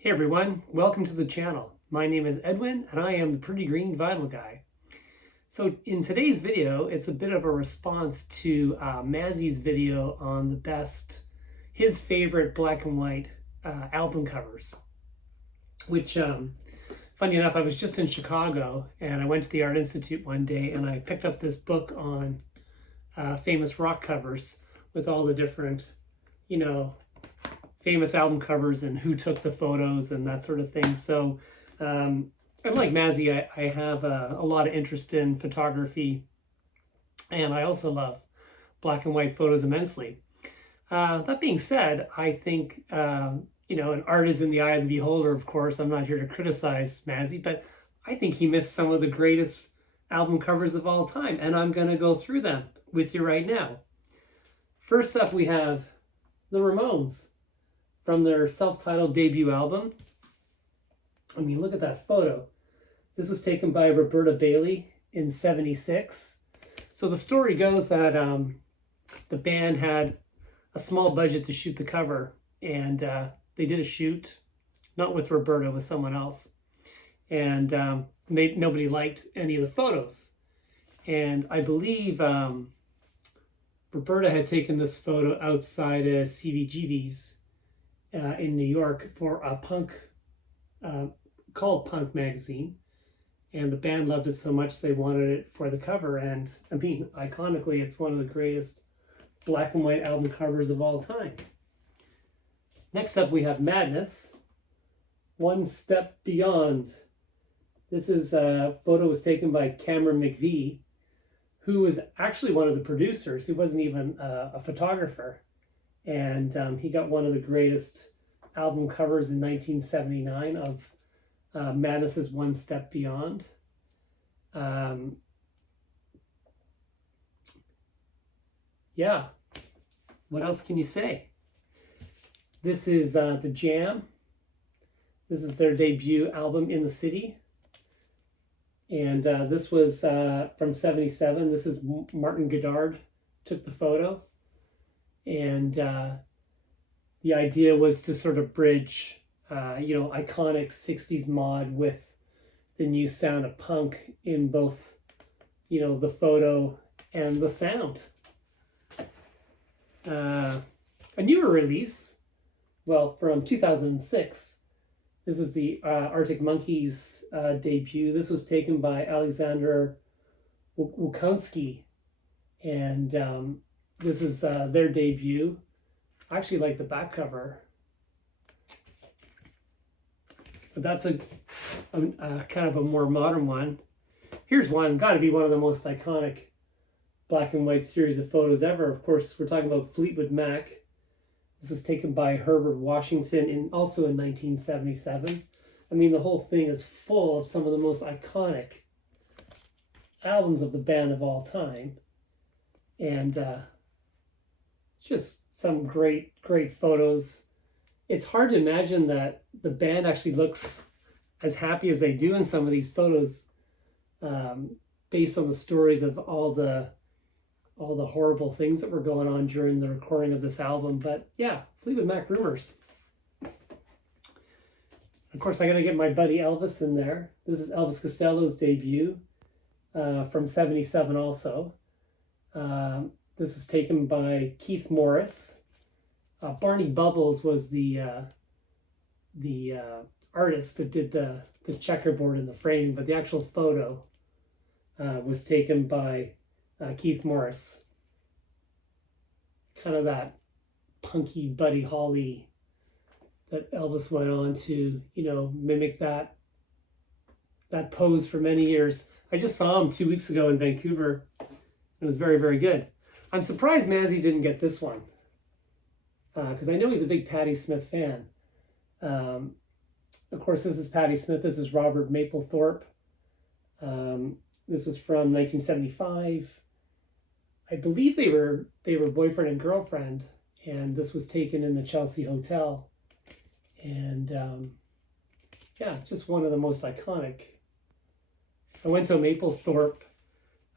Hey everyone, welcome to the channel. My name is Edwin and I am the Pretty Green Vinyl Guy. So in today's video, it's a bit of a response to Mazzy's video on his favorite black and white album covers. Which, funny enough, I was just in Chicago and I went to the Art Institute one day and I picked up this book on famous rock covers with all the different, famous album covers and who took the photos and that sort of thing. So unlike Mazzy, I have a lot of interest in photography, and I also love black and white photos immensely. That being said, I think, an art is in the eye of the beholder, of course. I'm not here to criticize Mazzy, but I think he missed some of the greatest album covers of all time, and I'm going to go through them with you right now. First up, we have the Ramones from their self-titled debut album. I mean, look at that photo. This was taken by Roberta Bailey in '76. So the story goes that the band had a small budget to shoot the cover, and they did a shoot, not with Roberta, with someone else. And nobody liked any of the photos. And I believe Roberta had taken this photo outside of CBGB's in New York for a punk called Punk magazine, and the band loved it so much they wanted it for the cover. And I mean, iconically, it's one of the greatest black and white album covers of all time. Next up, we have Madness, One Step Beyond. This is a photo was taken by Cameron McVie, who was actually one of the producers. He wasn't even a photographer. And he got one of the greatest album covers in 1979 of Madness's One Step Beyond. Yeah, what else can you say? This is The Jam. This is their debut album, In the City. And this was from '77. This is Martin Goddard took the photo. And the idea was to sort of bridge, iconic 60s mod with the new sound of punk in both, the photo and the sound. A newer release, from 2006. This is the Arctic Monkeys debut. This was taken by Alexander Wukowski, and this is their debut. I actually like the back cover, but that's a kind of a more modern one. Here's one, got to be one of the most iconic black and white series of photos ever. Of course, we're talking about Fleetwood Mac. This was taken by Herbert Washington also in 1977. I mean, the whole thing is full of some of the most iconic albums of the band of all time. And just some great photos. It's hard to imagine that the band actually looks as happy as they do in some of these photos, based on the stories of all the horrible things that were going on during the recording of this album. But yeah, Fleetwood Mac rumors. Of course, I got to get my buddy Elvis in there. This is Elvis Costello's debut from '77 also. This was taken by Keith Morris. Barney Bubbles was the artist that did the checkerboard and the framing, but the actual photo was taken by Keith Morris. Kind of that punky Buddy Holly that Elvis went on to, mimic that pose for many years. I just saw him 2 weeks ago in Vancouver. It was very, very good. I'm surprised Mazzy didn't get this one, because I know he's a big Patti Smith fan. Of course, this is Patti Smith. This is Robert Mapplethorpe. This was from 1975. I believe they were boyfriend and girlfriend, and this was taken in the Chelsea Hotel. And just one of the most iconic. I went to a Mapplethorpe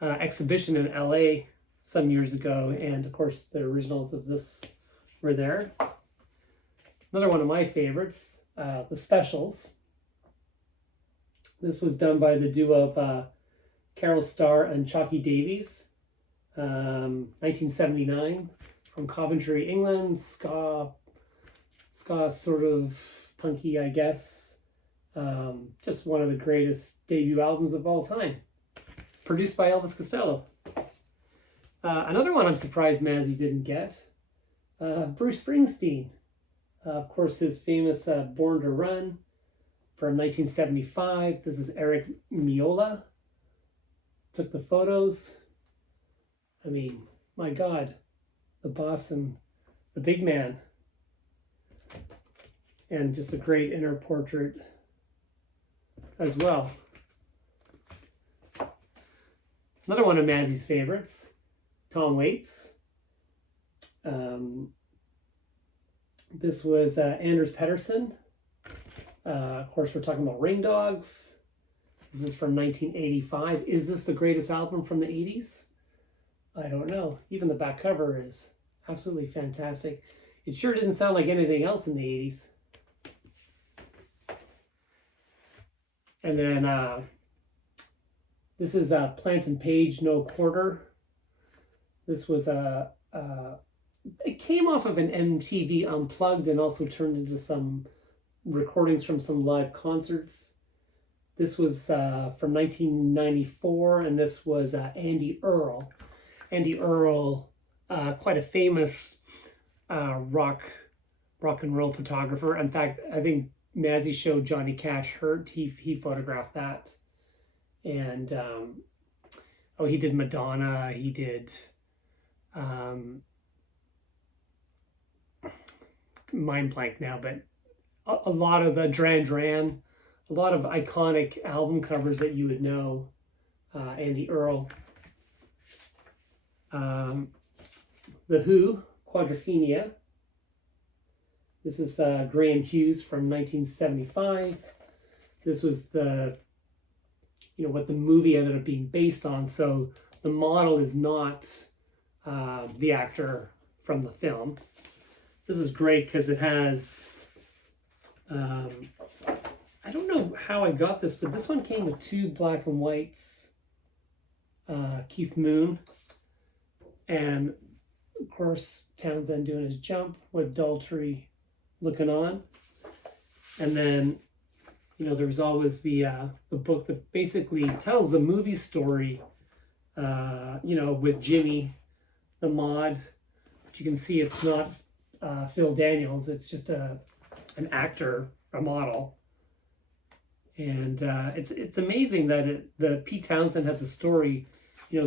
exhibition in LA some years ago, and of course the originals of this were there. Another one of my favorites, the Specials. This was done by the duo of Carol Starr and Chalky Davies, 1979, from Coventry, England. Ska sort of punky, I guess. Just one of the greatest debut albums of all time. Produced by Elvis Costello. Another one I'm surprised Mazzy didn't get. Bruce Springsteen. Of course, his famous Born to Run from 1975. This is Eric Miola. Took the photos. I mean, my God, the boss and the big man. And just a great inner portrait as well. Another one of Mazzy's favorites, Tom Waits. This was Anders Pettersson. Of course, we're talking about Ring Dogs. This is from 1985. Is this the greatest album from the 80s? I don't know. Even the back cover is absolutely fantastic. It sure didn't sound like anything else in the 80s. And then this is Plant and Page, No Quarter. This was it came off of an MTV Unplugged and also turned into some recordings from some live concerts. This was from 1994, and this was Andy Earl. Andy Earl, quite a famous rock and roll photographer. In fact, I think Mazzy showed Johnny Cash Hurt. He photographed that. And oh, he did Madonna. He did mind blank now, but a lot of the Duran Duran, a lot of iconic album covers that you would know. Andy Earl. The Who, Quadrophenia. This is Graham Hughes from 1975. This was the, what the movie ended up being based on. So the model is not the actor from the film. This is great because it has, I don't know how I got this, but this one came with 2 black and whites. Keith Moon, and of course Townsend doing his jump with Daltrey looking on. And then, there was always the book that basically tells the movie story, with Jimmy, the mod. But you can see it's not Phil Daniels. It's just an actor, a model. And it's amazing that the Pete Townsend had the story,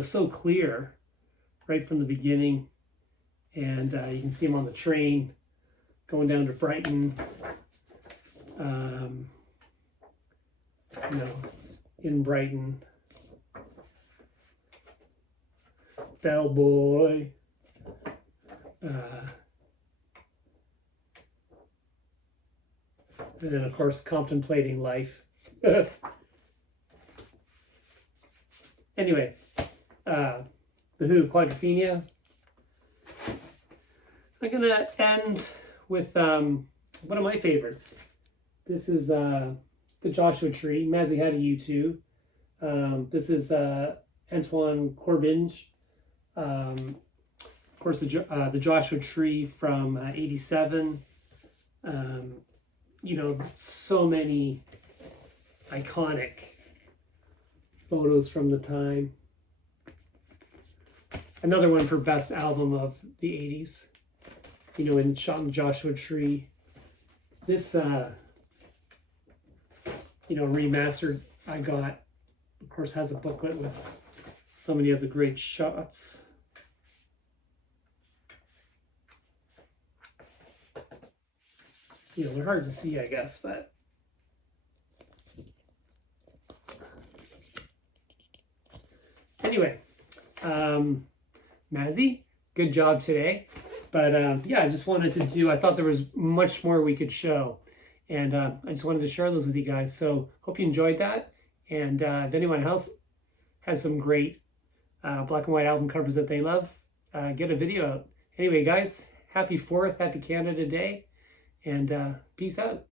so clear right from the beginning. And you can see him on the train going down to Brighton. In Brighton. Bellboy. And then, of course, contemplating life. Anyway, The Who, Quadrophenia. I'm going to end with one of my favorites. This is The Joshua Tree. Mazzy had a U2. This is Antoine Corbinge. Of course, the Joshua Tree from 87. So many iconic photos from the time. Another one for best album of the 80s. In Shot in the Joshua Tree. This, remastered I got, of course, has a booklet with so many of the great shots. They're hard to see, I guess, but anyway, Mazzy, good job today. But yeah, I just wanted to I thought there was much more we could show. And I just wanted to share those with you guys. So hope you enjoyed that. And if anyone else has some great black and white album covers that they love, get a video out. Anyway, guys, happy 4th, happy Canada Day, and peace out.